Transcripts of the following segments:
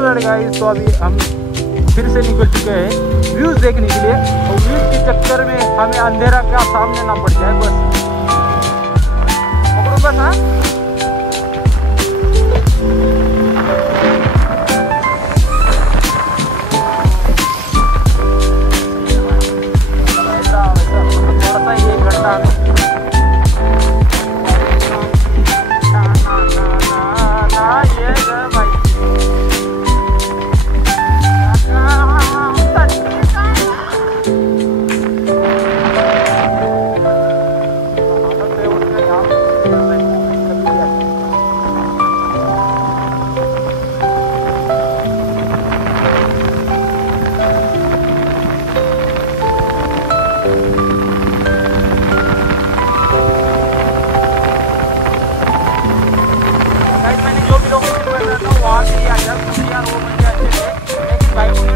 Alright guys, तो अभी हम फिर से निकल चुके हैं व्यूज देखने के लिए। और व्यूज के चक्कर में हमें अंधेरा का सामने ना पड़ जाए, बस पकड़ो बस। हाँ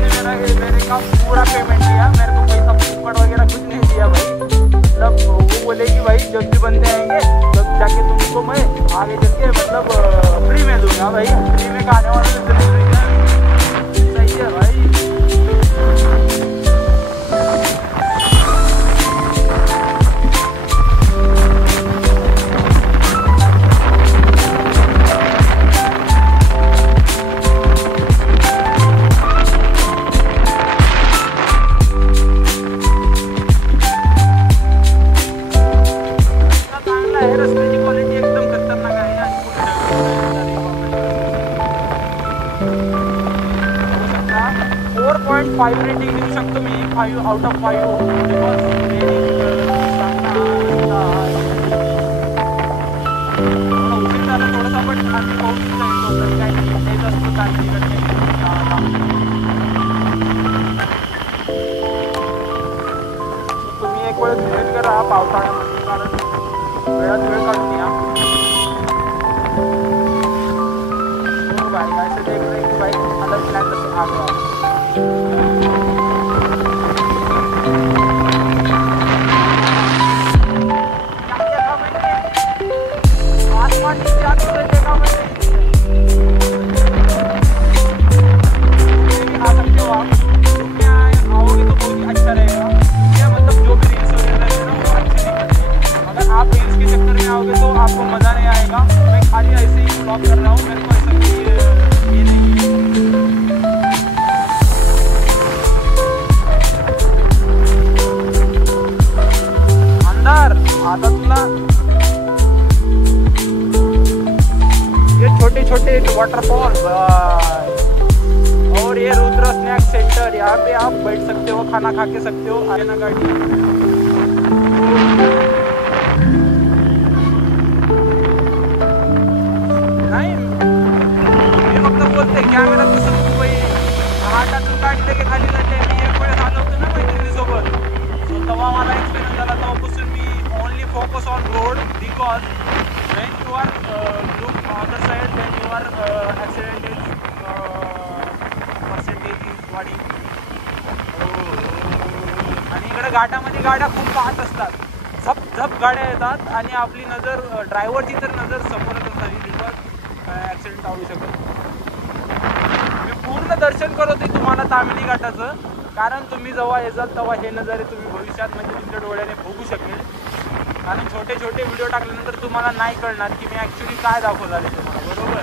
थोड़ा सा 1 घंटा पूरा पेमेंट दिया, मेरे को कोई सब्सिडी वगैरह कुछ नहीं दिया भाई। मतलब वो बोले कि भाई जब भी बंदे आएंगे तब जाके तुमको मैं आगे चल के मतलब फ्री में दूंगा भाई। फ्री में खाने वाले सही है भाई। फाइव रेटिंग देऊ शकतो मी, 5 आउट ऑफ 5 बिकॉज उशीर झाला थोडासा, पण आम्ही पाहून जाईल काही द्यायचं असतं फॅमिलीकडे। तुम्ही एक वेळ विजिट करा पावसाळ्यामध्ये, कारण वेळात वेळ काढून या। हो भाई, ऐसे देख रहे कि भाई अलग प्लान करके आ गया। आपको मज़ा नहीं आएगा। मैं खाली ऐसे ही ब्लॉग कर रहा हूँ, मेरे को ऐसा ये नहीं है। अंदर आता तुला ये छोटे छोटे वाटरफॉल और ये रुद्र स्नैक सेंटर, यहाँ पे आप बैठ सकते हो, खाना खा के सकते हो। आगे ना गाड़ी कॅमेरा कसं तू बाई हातातून काढले की खाली जाते। मी एक वेळेस आलो होतो ना मैत्रिणीसोबत, सो तेव्हा मला एक्सपिरियन्स झाला। तेव्हापासून मी only focus on road, because when you are look other side then you are accident percentage is वाढी। आणि इकडे घाटामध्ये गाड्या खूप पाहत असतात, झप झप गाड्या येतात आणि आपली नजर, ड्रायव्हरची तर नजर समोरच असावी, बिकॉज ॲक्सिडेंट टाळू शकत। पूर्ण दर्शन करवते तुम्हाला तामिनी घाटाचं, कारण तुम्ही जेव्हा येजाल तेव्हा हे नजारे तुम्ही भविष्यात म्हणजे तुमच्या डोळ्याने बघू शकेल। आणि छोटे छोटे व्हिडिओ टाकल्यानंतर तुम्हाला नाही कळणार की मी ॲक्च्युली काय दाखवलं आहे तुम्हाला, बरोबर।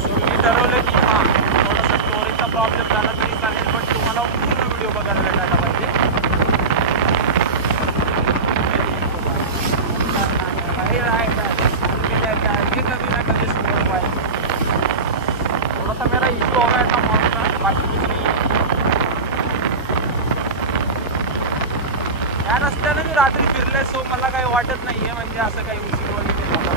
सो मी ठरवलं की हां थोडासा स्टोरेजचा प्रॉब्लेम झाला तरी चालेल, पण तुम्हाला पूर्ण व्हिडिओ बघायला भेटायला पाहिजे। थोड़ा सा मेरा इशू हो गया था मॉल का, बाकी कुछ नहीं है। या रस्त्याने मी रात्री फिरले, सो मला काही वाटत नाही आहे, म्हणजे असं काही उशीर वगैरे झाला।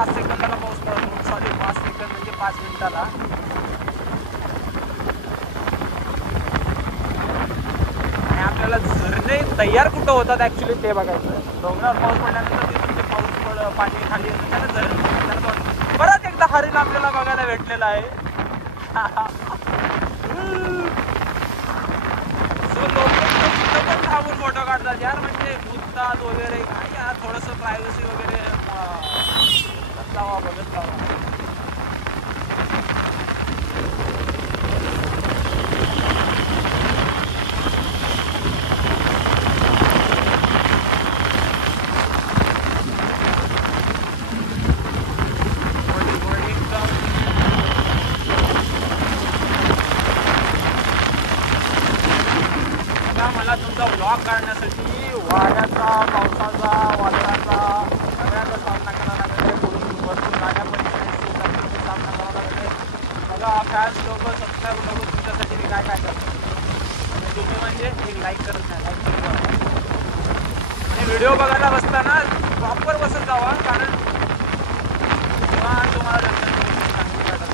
5 सेकंदाला पाऊस पडतो. सॉरी 5 सेकंद म्हणजे 5 मिनिटाला. आणि आपल्याला झरणे तयार कुठं होतात ॲक्च्युली ते बघायचं. डोंगरावर पाऊस पडल्यानंतर तिथून ते पाणी खाली येतं त्याला झरण म्हणतात. परत एकदा हरिण आपल्याला बघायला भेटलेला आहे. सो लोक तिथं पण थांबून फोटो काढतात यार, म्हणजे मुद्दात वगैरे काय यार, थोडंसं प्रायव्हसी वगैरे जावा बघत जावा. मला तुमचा व्लॉग काढण्यासाठी वाऱ्याचा, पावसाचा, वादळाचा सगळ्यांचा सामना करावा लागेल. भरपूर गाड्या पण सामना करावा लागेल. बघा फॅन्स लोक सबस्क्राईब लोक तुमच्यासाठी मी काय काय करतो. तुम्ही म्हणजे एक लाईक करत नाही, लाईक आणि व्हिडिओ बघायला बसताना प्रॉपर बसत जावा, कारण तुम्हाला चांगली काढत.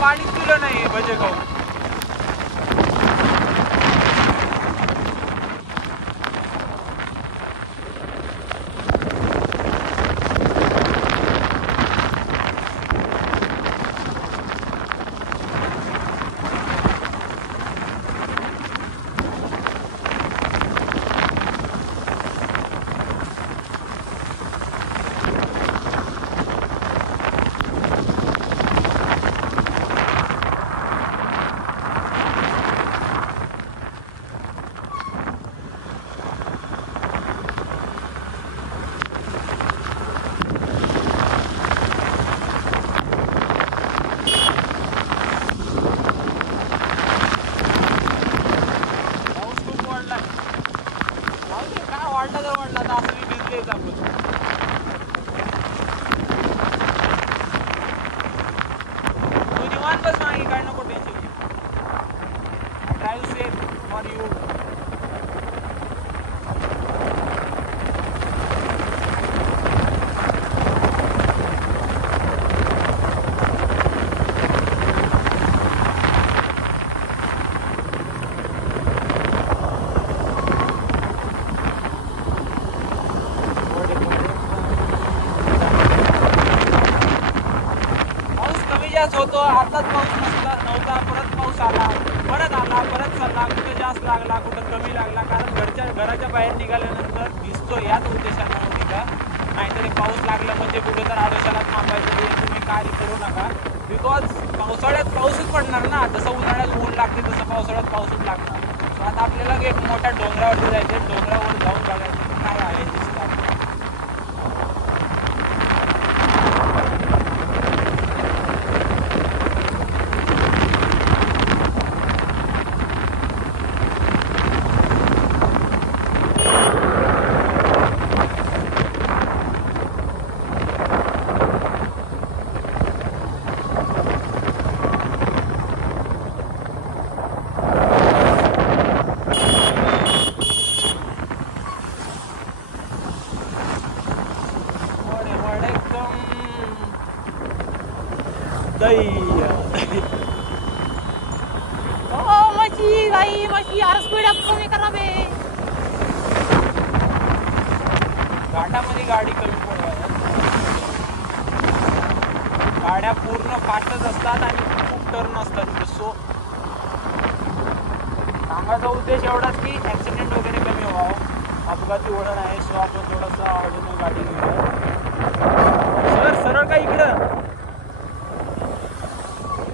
पाणीच दिलं नाही भजे खाऊन. होतो आताच पाऊस नव्हता, परत पाऊस आला, परत चालला, कुठं जास्त लागला, कुठं कमी लागला. कारण घराच्या बाहेर निघाल्यानंतर दिसतो याच उद्देशाला होती का, नाहीतरी पाऊस लागला म्हणजे कुठे तर आडोशाला थांबायचं. हे तुम्ही कार्य करू नका, बिकॉज पावसाळ्यात पाऊसच पडणार ना. जसं उन्हाळ्यात ऊन लागते तसं पावसाळ्यात पाऊसच लागणार. सो आता आपल्याला एक मोठ्या डोंगरावरती जायचं, डोंगरावर जाऊन बघायचं काय आहे दिसतं. घाटामध्ये गाडी कमी पडवायला, गाड्या पूर्ण फास्टच असतात आणि खूप टर्न असतात. सो सांगायचा उद्देश एवढाच की ॲक्सिडेंट वगैरे कमी व्हावं, अपघाती वळण आहे. सो आपण थोडंसं आवडीनं गाडी घेऊया. सर सरळ का इकडं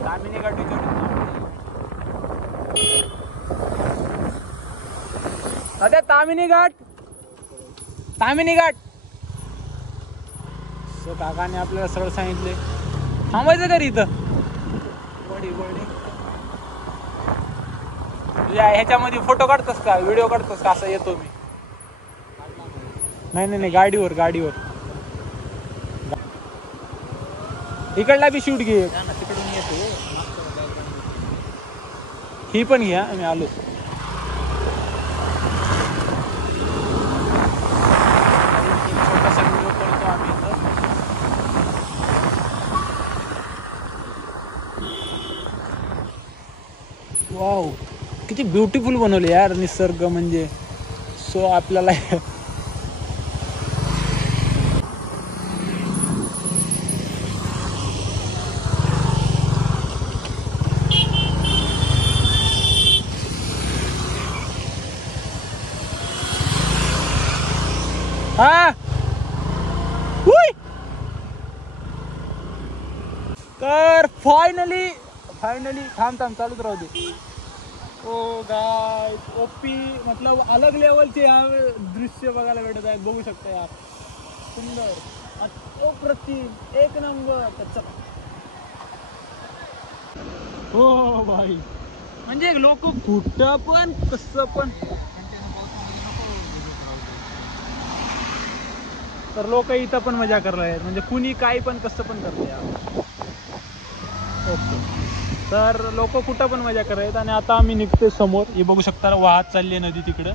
तामिनी गाडी सध्या तामिनी घाट. सो काकाने आपल्याला सरळ सांगितले थांबायचं का इथं. वडी तुझ्या ह्याच्यामध्ये फोटो काढतोस का, व्हिडिओ काढतोस का, असं येतो मी. नाही गाडीवर इकडला बी शूट घे, तिकडून येतो. ही पण घ्या, मी आलो. वाव, किती ब्युटिफुल बनवले यार निसर्ग म्हणजे. सो आपल्याला हा तर फायनली थांब चालूच राहू दे. ओ गाइस, ओपी मतलब अलग लेवलचे यार दृश्य बघायला भेटत आहेत. बघू शकता यार, सुंदर, अप्रतिम, एक नंबर. हो भाई, म्हणजे लोक कुठं पण कसं पण, तर लोक इथं पण मजा करत आहेत. म्हणजे कुणी काही पण कसं पण करते यार. ओके, तर लोक कुठं पण मजा करत आहेत. आणि आता आम्ही निघतोय समोर, हे बघू शकता वाहत चालली आहे नदी तिकडं.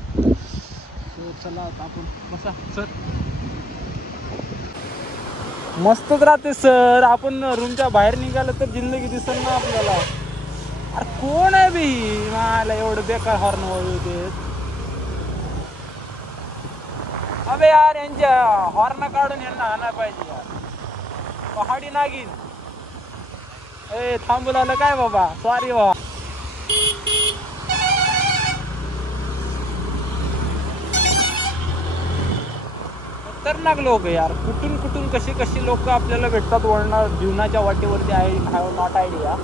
सो चला आता आपण बसा सर. मस्तच राहते सर. आपण रूमच्या बाहेर निघालं तर जिंदगी दिसल ना आपल्याला. अरे कोण आहे बी मला एवढं बेकार हॉर्न वाजवते. अबे यार, यांच्या हॉर्न काढून यांना आणायला पाहिजे यार. पहाडी नागिन, ए थांबू लागलं काय बाबा, सॉरी बाबा. खतरनाक लोक यार, कुठून कुठून कशी लोक आपल्याला भेटतात वळणार जीवनाच्या वाटेवरती. आहे हॅव नॉट आयडिया.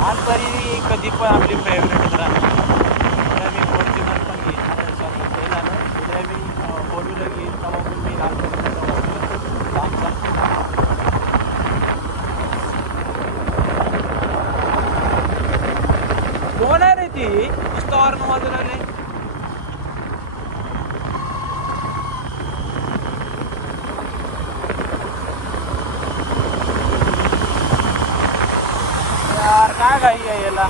लालपरी कधी पण आपली फेवरेट राहते. उद्या मी फॉर्च्युनर पण घेईन, ते झालं. उद्या मी फोर व्हीलर घेईन तेव्हा पण मी कोण आहे रे ती नुसतं हॉर्न वाजून आले. यार काय घाई आहे याला.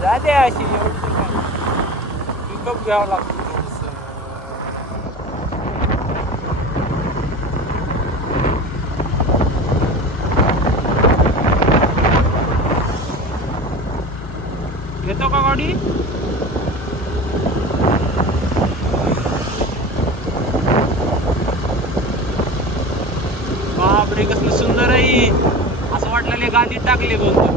जाते अशी पिकअप घ्यावं लागतं थोडंसं. घेतो का गाडी. बापरे कसलं सुंदर आहे. असं वाटलं गादीत टाकले बोलतो.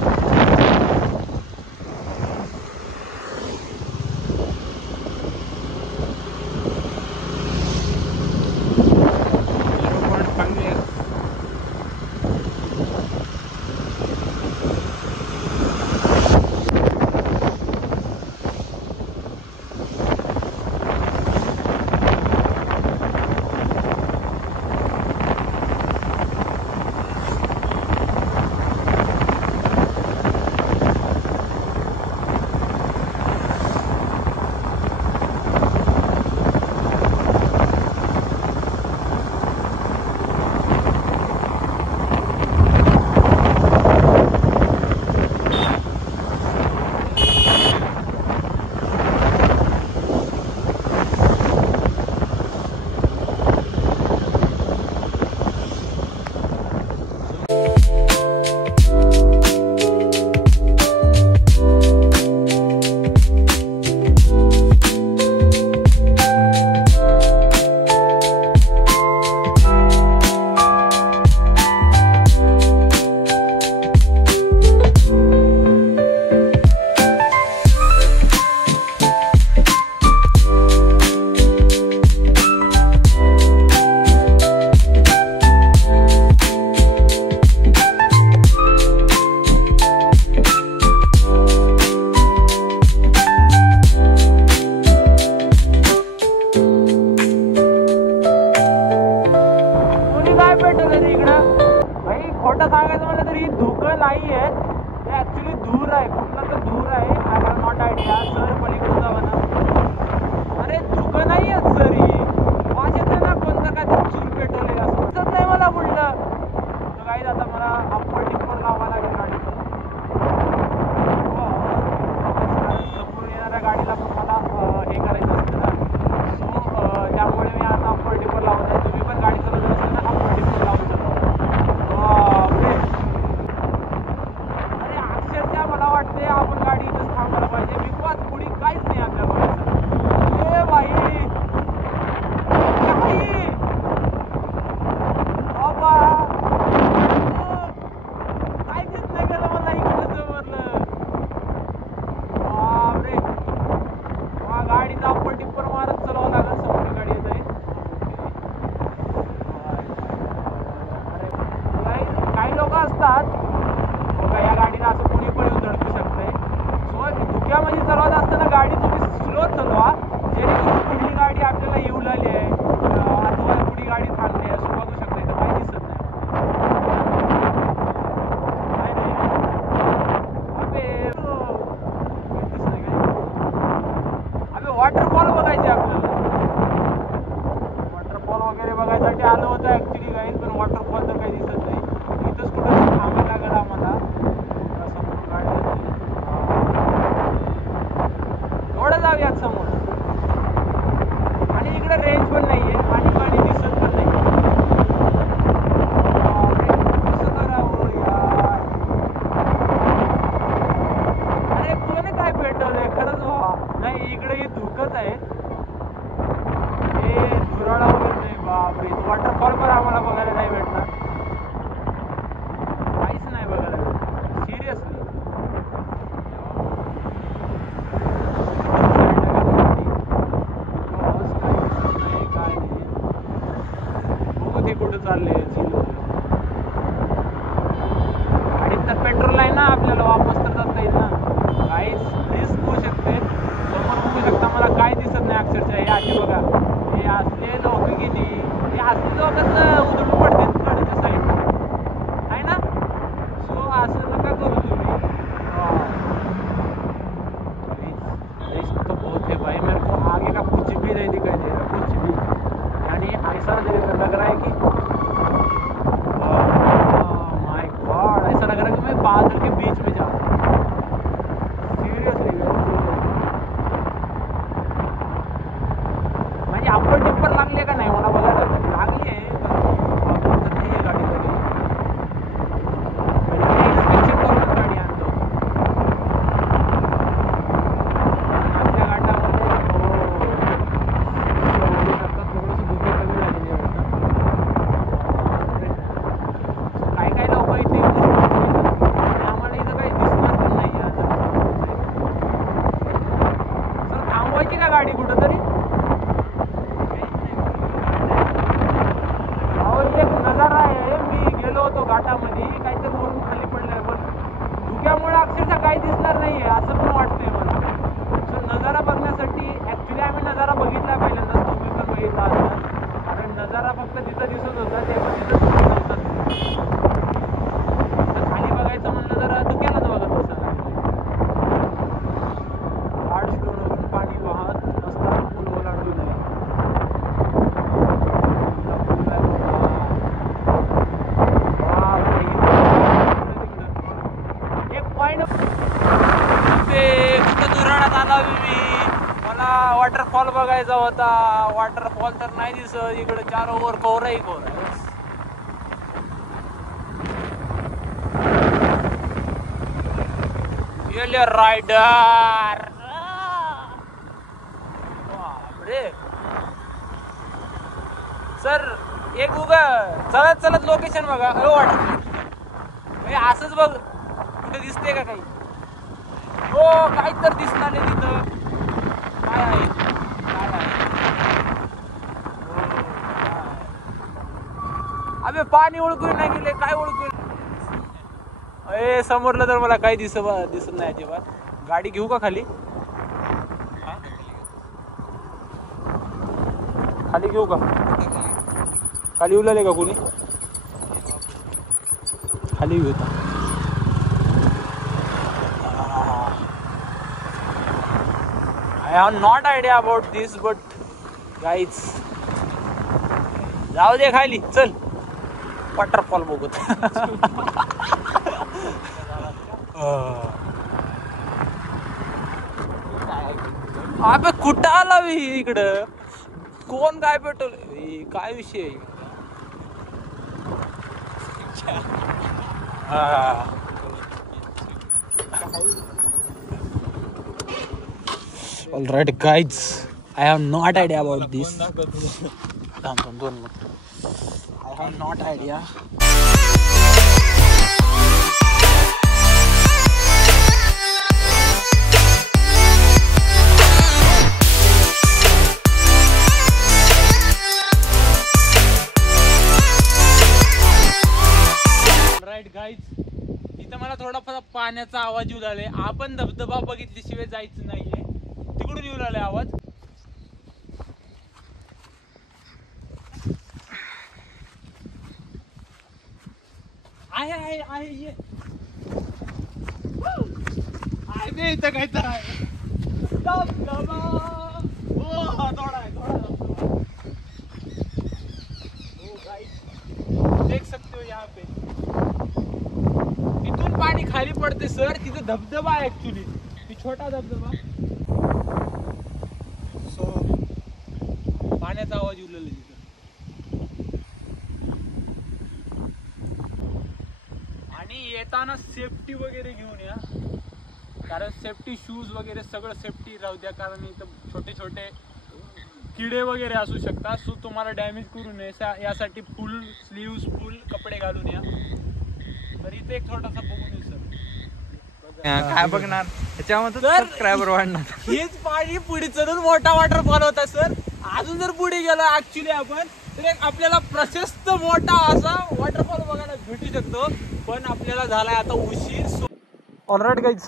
तर इकडं भाई खोटं सांगायचं म्हणलं तर ही धुकं नाही आहे, हे ऍक्च्युली धूर आहे, कुठलं तर धूर आहे. I have not idea. Sir पलीकडून जावा ना. अरे धुकं नाही आहे सर, ही वास येते ना कोणतं काय तर चूर पेटवलेलं असं दिसत नाही मला म्हटलं. तर काही आता मला अप्पर टिप्पर लावावं लागेल गाडीचं. समोर येणाऱ्या गाडीला पण मला हे करायचं असतं ना, सो त्यामुळे मी आता अप्पर टिप्पर लावत आहे. तुम्ही पण गाडी चालवत असताना अप्पर टिप्पर लावू शकता. अरे अक्षरशः मला वाटते आपण गाडी इथंच थांबायला पाहिजे, बिकॉज पुढे काहीच नाही आपल्या बघायचं. ए बाई बाबा काय दिसत नाही गेलं मला इकडं समजलं. बापरे, गाडीचा अप्पर टिप्पर मारत चालवावं लागेल. समोर गाडी येत आहे. काही लोक असतात बघा या गाडीला असं कोणी पण येऊन धडकू शकतंय. सो धुक्यामध्ये चालवत असताना गाडी तुम्ही स्लो चालवा, जेणेकरून पुढली गाडी आपल्याला येऊ लागली आहे अथवा पुढी गाडी थांबली आहे. असं बघू शकता, इथं काही दिसत नाही. अबे वॉटरफॉल बघायचे आपल्याला. वॉटरफॉल वगैरे बघायसाठी आलं होतं ऍक्च्युली गाईज, पण वॉटरफॉल तर काही दिसत नाही. इथंच कुठं थांबायला लागेल आम्हाला. समोर गाडी थोडं जाऊयात समोर. आणि इकडे रेंज पण नाहीये आणि पाणी दिसत पण नाही. कसं करावं यार. अरे कोणी काय पेटवलंय खरंच व्हा नाही. इकडे हे धुकच आहे, हे धुराळा वगैरे नाही. बापरे, वॉटरफॉल पण आम्हाला बघायला नाही भेटणार. काहीच नाही बघायला भेटणार सिरियसली. कुठे चालले गाडीत तर पेट्रोल आहे ना, आपल्याला वापस तर जाता येईल ना. काहीच रिस्क होऊ शकते. समोर बघू शकता मला काय दिसत नाही अक्षरशः. हे असे बघा, हे असले लोक गेली, हे असले लोकांना उधळून पडते गाडीच्या साईडला आहे ना. सो असं नका करू तुम्ही. रिस्क तो बहुत है भाई. मेरे को आगे का कुछ भी नहीं दिखाई दे रहा, कुछ भी. यानी ऐसा लग रहा है कि माय गॉड, ऐसा लग रहा है कि मैं बादल के बीच में जा रहा हूँ. सिरियसली म्हणजे अप्पर टिप्पर लागले का नाही मला बघायला लागली आहे, पण नाही आहे गाडीमध्ये. इन्स्पेक्शन करून गाडी आणतो आमच्या गाड्यामध्ये. थोडंसं धुके कमी झालेले होतं. काही काही लोक इथे येऊ शकतात आणि आम्हाला इथं काही दिसणार पण नाही. सर थांबवायची का गाडी कुठं तरी. एक नजारा आहे, मी गेलो होतो घाटामध्ये, काहीतरी वरून खाली पडलंय, पण धुक्यामुळे अक्षरशः काही दिसणार नाहीये असं पण वाटतंय मला. सो नजारा बघण्यासाठी ऍक्च्युली आम्ही नजारा बघितला पहिल्यांदा, तुम्ही पण बघितला असणार. कारण नजारा फक्त तिथं दिसत होता, ते पण तिथं दिसत नव्हतं. खाली बघायचं म्हणलं तर धुक्यालाच बघत बसायला लागलं. हार्ड स्टोनवरून पाणी वाहत असताना पूल ओलांडून आहे. मला वॉटरफॉल बघायचा होता. वॉटरफॉल तर नाही दिसत इकडे, चार ओव्हर कोरही कोर आहे. रायडर सर एक उगा चलत चलत लोकेशन बघा. वाटत असंच बघ कुठे दिसते का काही. हो काही तर दिसणार नाही तिथं. काय आहे काय आहे. अबे पाणी ओळखून नाही गेले, काय ओळखून. ए समोरलं तर मला काही दिसत नाही अजिबात. गाडी घेऊ का खाली. खाली घेऊ का. खाली उलाले का कोणी. खाली व्ह्यू होता. I have not idea about this but guys जाऊ दे खाली, चल वॉटरफॉल बघत. अबे कुठं आला मी इकडं, कोण काय पेटवलं, काय विषय. All right guys, I have not idea about this. दोन minute. I have not idea. Alright guys, इथं मला थोडाफार पाण्याचा आवाज येऊ लागलाय. आपण धबधबा बघितल्याशिवाय जायचं नाहीये. तिकडून येऊ लागलाय आवाज. आहे ये आहे बे, इथं काय तर आहे धबधबा. हो थोडा आहे, थोडा धबधबा. हो गाइस, देख सकते हो यहाँ पे तिथून पाणी खाली पडते सर. तिथं धबधबा आहे ऍक्च्युली, ती छोटा धबधबा. सो पाण्याचा आवाज येऊ लागला तिथं. आणि येताना सेफ्टी वगैरे घेऊन या, कारण सेफ्टी शूज वगैरे सगळं सेफ्टी राहू द्या, कारण इथं छोटे छोटे किडे वगैरे असू शकतात. सो तुम्हाला डॅमेज करू नये यासाठी फुल स्लीव्स फुल कपडे घालून या. तर इथे एक छोटासा बघून येऊ सर. काय बघणार त्याच्यामध्ये, सबस्क्रायबर वाढणार. हेच पाणी पुढे चढून मोठा वॉटरफॉल होता सर. अजून जर पुढे गेलो ऍक्च्युली आपण, तर एक आपल्याला प्रशस्त मोठा असा वॉटरफॉल बघायला भेटू शकतो. पण आपल्याला झालाय आता उशीर. ऑलराईट गाईज,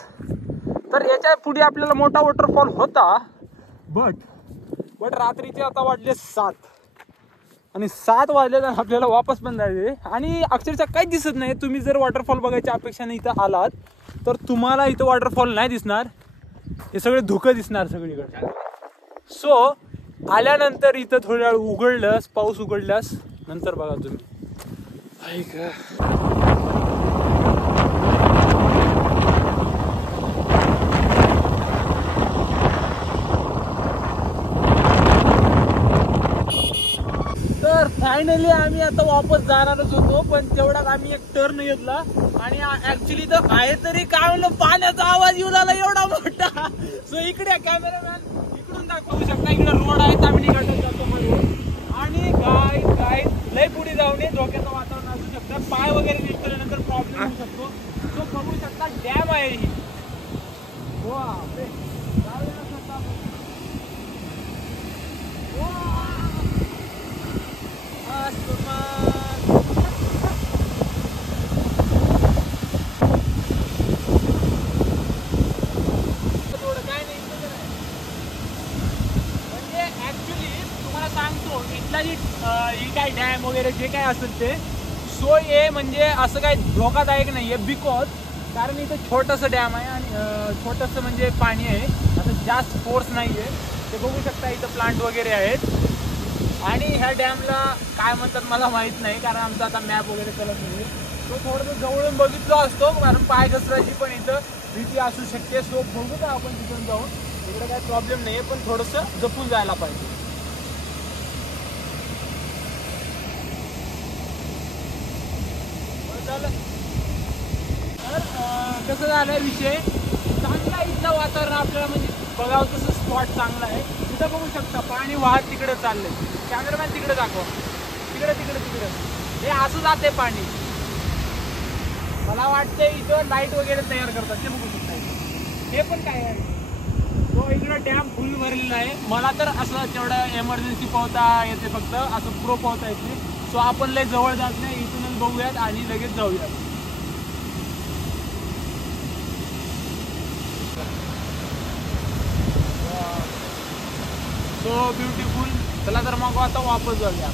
तर याच्या पुढे आपल्याला मोठा वॉटरफॉल होता, बट रात्रीचे आता वाजले 7 आणि 7 वाजले तर आपल्याला वापस पण जायचे. आणि अक्षरशः काहीच दिसत नाही. तुम्ही जर वॉटरफॉल बघायच्या अपेक्षाने इथं आलात तर तुम्हाला इथं वॉटरफॉल नाही दिसणार. हे सगळे धुकं दिसणार सगळीकडे. सो आल्यानंतर इथं थोड्या वेळ उघडल्यास, पाऊस उघडल्यास नंतर बघा तुम्ही. तर फायनली आम्ही आता वापस जाणारच होतो, पण तेवढ्यात आम्ही एक टर्न घेतला आणि ऍक्च्युली तर आहे तरी काय म्हणलं, पाण्याचा आवाज येऊ लागला एवढा मोठा. सो इकडे कॅमेरामॅन इकडून दाखवू शकता, इकडे रोड आहे, तामिनी घाटात जातो म्हणून. आणि काय लय पुढे जाऊ नये, धोक्याचं वातावरण असू शकतं, पाय वगैरे निघतल्यानंतर प्रॉब्लेम होऊ शकतो. सो बघू शकता डॅम आहे ही. ही काय डॅम वगैरे जे काय असेल ते सो हे म्हणजे असं काय धोकादायक नाहीये, बिकॉज कारण इथं छोटंसं डॅम आहे आणि छोटंसं म्हणजे पाणी आहे, असं जास्त फोर्स नाहीये. ते बघू शकता इथं प्लांट वगैरे आहेत. आणि ह्या डॅमला काय म्हणतात मला माहित नाही, कारण आमचा आता मॅप वगैरे चलत नाही. तो थोडंसं जवळून बघितलो असतो, कारण पाय घसरायची पण इथं भीती असू शकते. सो बघू का आपण तिथून जाऊन, इकडे काय प्रॉब्लेम नाहीये, पण थोडंसं जपून जायला पाहिजे. तर कसं झालंय विषय, चांगला इथलं वातावरण आपल्याला म्हणजे बघावं तसं स्पॉट चांगला आहे. तिथं बघू शकता पाणी वाहत तिकडे चाललंय. कॅमेरामॅन तिकडे दाखवा, तिकडे हे असं जाते पाणी. मला वाटतंय इथं लाईट वगैरे तयार करतात, ते बघू शकता. हे पण काय आहे, तो इकडे डॅम फुल भरलेला आहे. मला तर असं तेवढं एमर्जन्सी पोहता येते, फक्त असं प्रो पोहता येत नाही. सो आपण लय जवळ जात नाही, इथूनच बघूयात आणि लगेच जाऊयात. So beautiful. चला तर मग आता वापस जाऊया.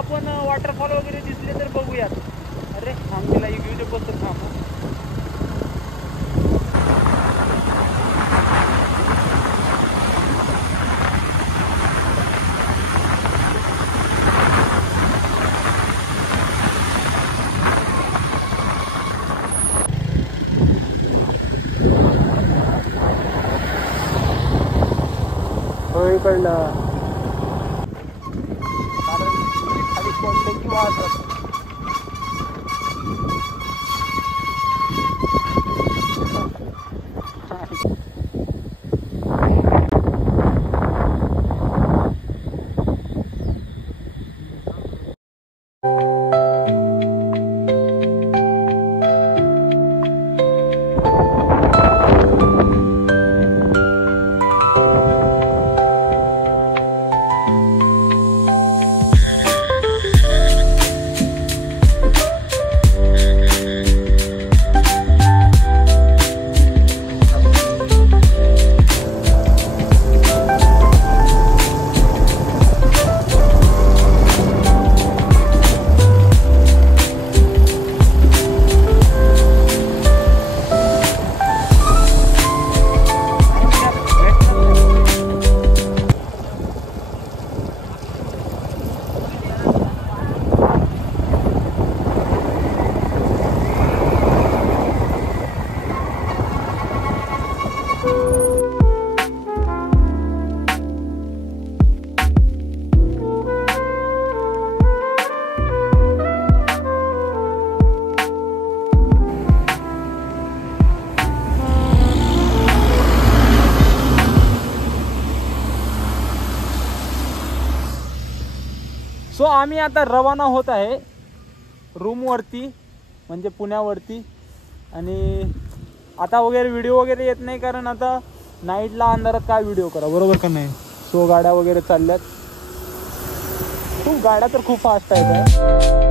आपण वॉटरफॉल वगैरे दिसले तर बघूयात. अरे थांब तिला घेऊ दे बसतो थांब. इकडनं कारण खाली पडले की वाहत सो आम्ही आता रवाना होत आहे रूमवरती म्हणजे पुण्यावरती. आणि आता वगैरे व्हिडिओ वगैरे येत नाही कारण आता नाईटला अंधारात काय व्हिडिओ करा बरोबर का नाही. सो गाड्या वगैरे चालल्यात. खूप गाड्या तर खूप फास्ट आहेत.